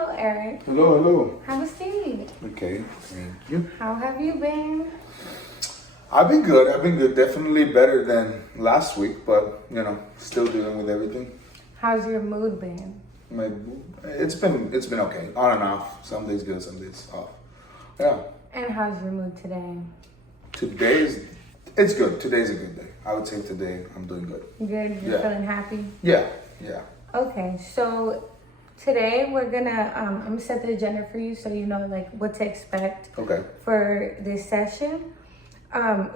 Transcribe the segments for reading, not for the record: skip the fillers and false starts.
Hello, Eric. Hello, hello. Have a seat. Okay, thank you. How have you been? I've been good. Definitely better than last week, but still dealing with everything. How's your mood been? It's been okay, on and off. Some days good, some days off. Yeah. And how's your mood today? It's good. Today's a good day. I would say today I'm doing good. Good. You're feeling happy? Yeah. Okay, so today we're gonna I'm gonna set the agenda for you so you know like what to expect. Okay. For this session.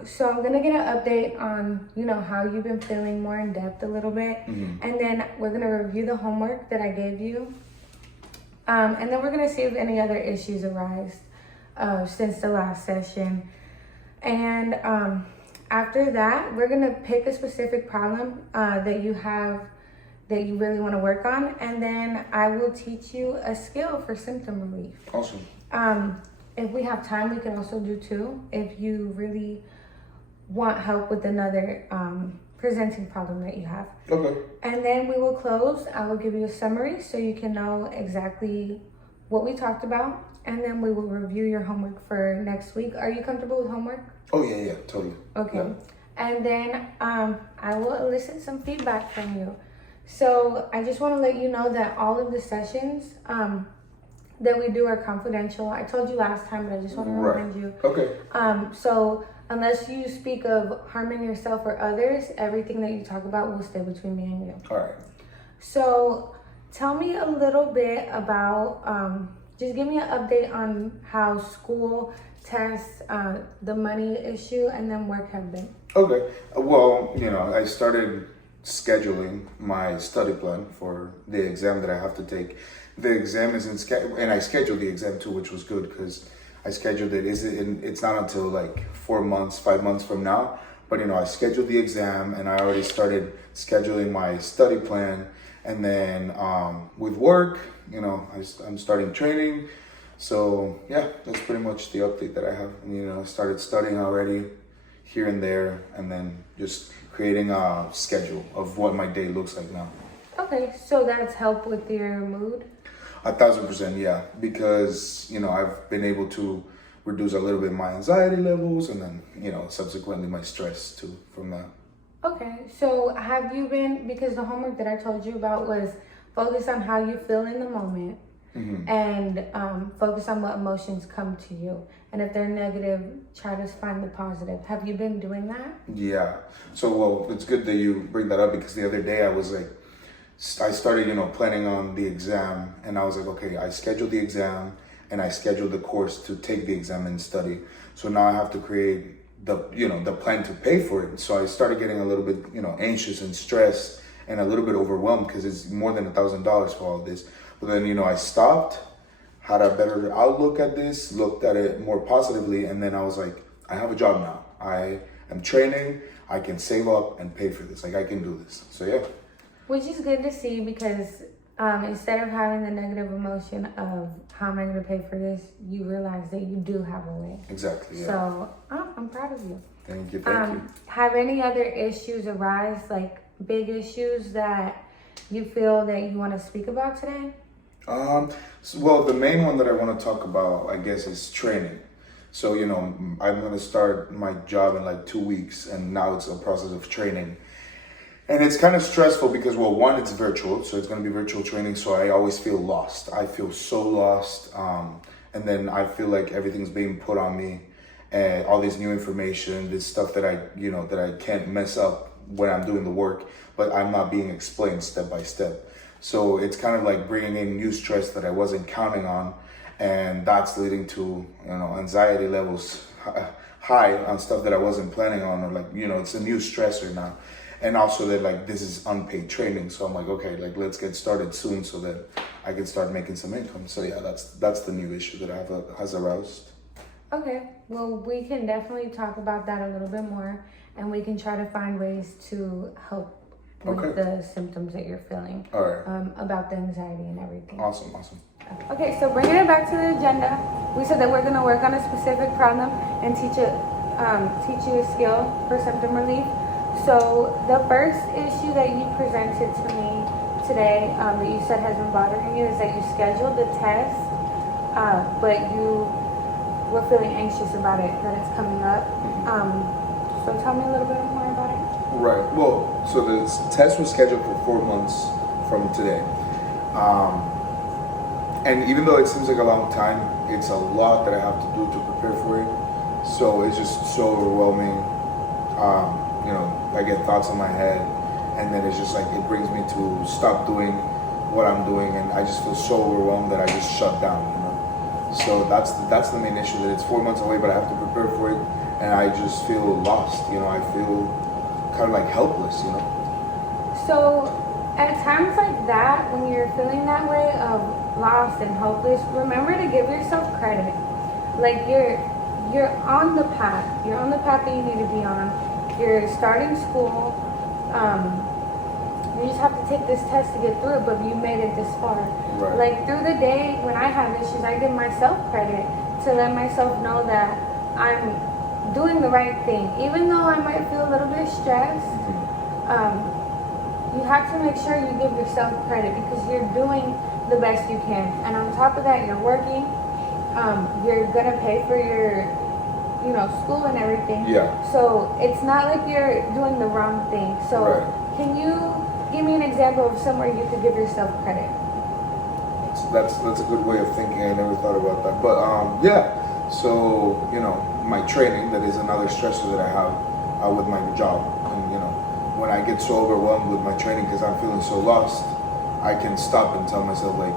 So I'm gonna get an update on how you've been feeling more in depth a little bit, and then we're gonna review the homework that I gave you, and then we're gonna see if any other issues arise since the last session, and after that we're gonna pick a specific problem that you have that you really want to work on, and then I will teach you a skill for symptom relief. Awesome. If we have time, we can also do two if you really want help with another presenting problem that you have. Okay. And then we will close. I will give you a summary so you can know exactly what we talked about, and then we will review your homework for next week. Are you comfortable with homework? Oh yeah, totally. Okay. Yeah. And then I will elicit some feedback from you. So I just want to let you know that all of the sessions that we do are confidential. I told you last time, but I just want to remind you. Okay. So unless you speak of harming yourself or others, everything that you talk about will stay between me and you. All right. So tell me a little bit about, just give me an update on how school, tests, the money issue, and then work have been. Okay. Well, I started scheduling my study plan for the exam that I have to take. The exam is and I scheduled the exam too, which was good because I scheduled it. It's not until like 5 months from now. But I scheduled the exam and I already started scheduling my study plan. And then with work, I'm starting training. So yeah, that's pretty much the update that I have. I started studying already here and there, and then just creating a schedule of what my day looks like now. Okay, so that's helped with your mood? 1,000%, yeah. Because, I've been able to reduce a little bit my anxiety levels, and then, subsequently my stress too from that. Okay, so have you been, because the homework that I told you about was focus on how you feel in the moment, and focus on what emotions come to you. And if they're negative, try to find the positive. Have you been doing that? Yeah. So, well, it's good that you bring that up, because the other day I started, planning on the exam, and I was like, okay, I scheduled the exam and I scheduled the course to take the exam and study. So now I have to create the plan to pay for it. So I started getting a little bit, anxious and stressed and a little bit overwhelmed because it's more than $1,000 for all of this. But then, I stopped, had a better outlook at this, looked at it more positively, and then I was like, I have a job now. I am training, I can save up and pay for this. Like, I can do this. So yeah. Which is good to see, because instead of having the negative emotion of how am I going to pay for this, you realize that you do have a way. Exactly, yeah. So I'm proud of you. Thank you. Have any other issues arise, like big issues that you feel that you want to speak about today? Well, the main one that I want to talk about, I guess, is training. So, I'm going to start my job in like 2 weeks, and now it's a process of training. And it's kind of stressful because, well, one, it's virtual, so it's going to be virtual training, so I always feel lost. I feel so lost, and then I feel like everything's being put on me, and all this new information, this stuff that I can't mess up when I'm doing the work, but I'm not being explained step by step. So it's kind of like bringing in new stress that I wasn't counting on, and that's leading to, anxiety levels high on stuff that I wasn't planning on, or like, it's a new stressor now. And also that, like, this is unpaid training. So I'm like, okay, like, let's get started soon so that I can start making some income. So yeah, that's the new issue that has aroused. Okay, well, we can definitely talk about that a little bit more, and we can try to find ways to help with the symptoms that you're feeling. All right. About the anxiety and everything. Awesome. Okay, so bringing it back to the agenda, we said that we're gonna work on a specific problem and teach you a skill for symptom relief. So the first issue that you presented to me today that you said has been bothering you is that you scheduled the test, but you were feeling anxious about it, that it's coming up. So tell me a little bit more about it. Right. Well, so the test was scheduled for 4 months from today. And even though it seems like a long time, it's a lot that I have to do to prepare for it. So it's just so overwhelming. You know, I get thoughts in my head, and then it's just like it brings me to stop doing what I'm doing, and I just feel so overwhelmed that I just shut down. You know, so that's the main issue. That it's 4 months away, but I have to prepare for it, and I just feel lost. You know, I feel kind of like helpless. You know. So at times like that, when you're feeling that way of lost and hopeless, remember to give yourself credit. Like you're on the path. You're on the path that you need to be on. You're starting school. You just have to take this test to get through it, but you made it this far. Right. Like through the day when I have issues, I give myself credit to let myself know that I'm doing the right thing. Even though I might feel a little bit stressed, you have to make sure you give yourself credit because you're doing the best you can. And on top of that, you're working. You're gonna pay for your, school and everything. Yeah. So it's not like you're doing the wrong thing. So Right. Can you give me an example of somewhere you could give yourself credit? That's a good way of thinking. I never thought about that. But yeah. So my training, that is another stressor that I have with my job. And when I get so overwhelmed with my training because I'm feeling so lost, I can stop and tell myself, like,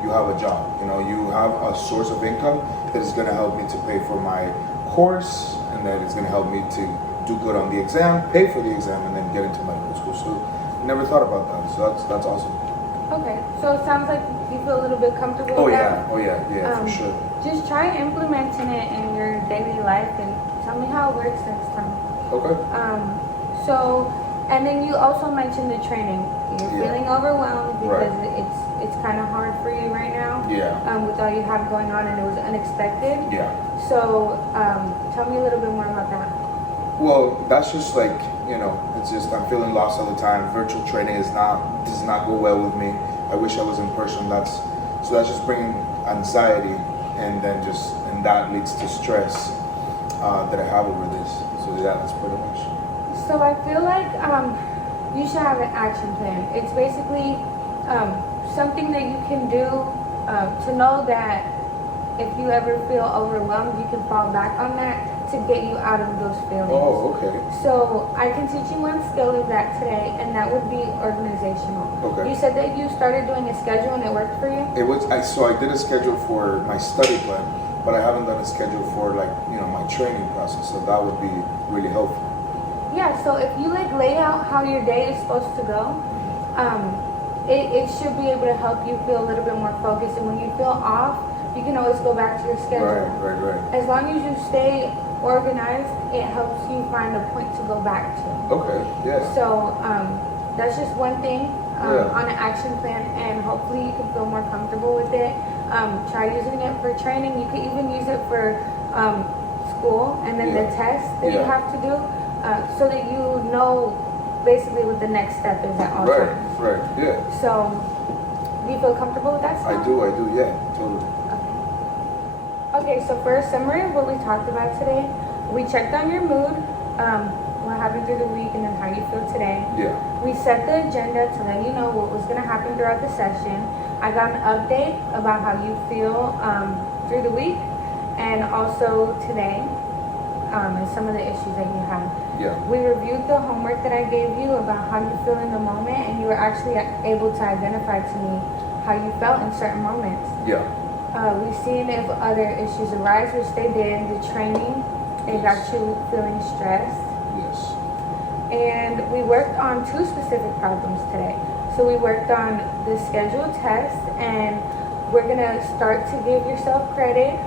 you have a job. You have a source of income that is going to help me to pay for my course, and that it's going to help me to do good on the exam, pay for the exam, and then get into medical school. So never thought about that. So that's awesome. Okay, so it sounds like you feel a little bit comfortable Oh with yeah, that. for sure. Just try implementing it in your daily life and tell me how it works next time. Okay. And then you also mentioned the training. You're feeling overwhelmed because it's kind of hard for you right now. Yeah. With all you have going on, and it was unexpected. Yeah. So tell me a little bit more about that. Well, that's just like, it's just I'm feeling lost all the time. Virtual training does not go well with me. I wish I was in person. That's just bringing anxiety, and then and that leads to stress that I have over this. So that's pretty much. So I feel like you should have an action plan. It's basically something that you can do to know that if you ever feel overwhelmed, you can fall back on that to get you out of those feelings. Oh, okay. So I can teach you one skill of that today, and that would be organizational. Okay. You said that you started doing a schedule and it worked for you? I did a schedule for my study plan, but I haven't done a schedule for my training process. So that would be really helpful. Yeah, so if you lay out how your day is supposed to go, it should be able to help you feel a little bit more focused. And when you feel off, you can always go back to your schedule. Right. As long as you stay organized, it helps you find a point to go back to. Okay, yeah. So that's just one thing Yeah. on an action plan, and hopefully you can feel more comfortable with it. Try using it for training. You could even use it for school, and then the test that you have to do, so that you know basically what the next step is at all times. Right, yeah. So, do you feel comfortable with that stuff? I do, yeah, totally. Okay, so for a summary of what we talked about today, we checked on your mood, what happened through the week, and then how you feel today. Yeah. We set the agenda to let you know what was going to happen throughout the session. I got an update about how you feel through the week, and also today, and some of the issues that you had. Yeah. We reviewed the homework that I gave you about how you feel in the moment, and you were actually able to identify to me how you felt in certain moments. Yeah. We've seen if other issues arise, which they did. The training, it got you feeling stressed. Yes. And we worked on 2 specific problems today. So we worked on the scheduled test, and we're gonna start to give yourself credit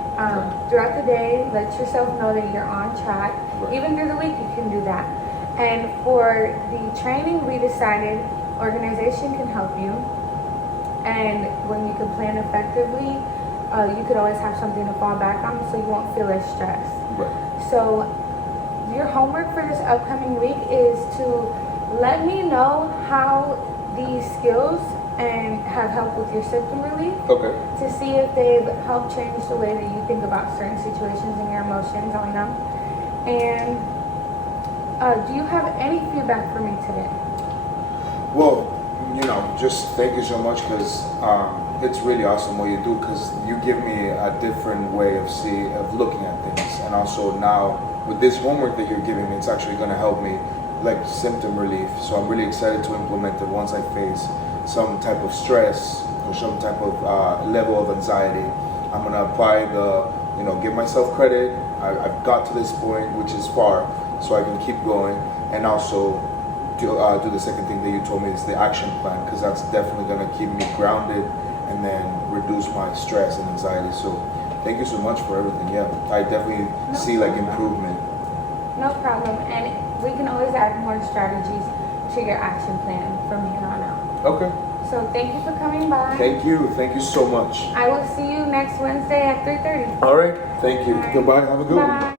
throughout the day. Let yourself know that you're on track. Right. Even through the week, you can do that. And for the training, we decided organization can help you. And when you can plan effectively, you could always have something to fall back on, so you won't feel as stressed. Right. So your homework for this upcoming week is to let me know how these skills and have help with your symptom relief Okay. to see if they've helped change the way that you think about certain situations and your emotions on them. And do you have any feedback for me today? Well, just thank you so much because it's really awesome what you do because you give me a different way of looking at things, and also now with this homework that you're giving me, it's actually going to help me like symptom relief. So I'm really excited to implement it once I face some type of stress or some type of level of anxiety. I'm going to apply give myself credit. I've got to this point, which is far, so I can keep going, and also do the second thing that you told me is the action plan, because that's definitely going to keep me grounded and then reduce my stress and anxiety. So thank you so much for everything. Yeah, I definitely see like improvement. No problem. And we can always add more strategies to your action plan from here on out. Okay. So thank you for coming by. Thank you so much. I will see you next Wednesday at 3:30. All right, thank you. All right. Goodbye, have a good one. Bye.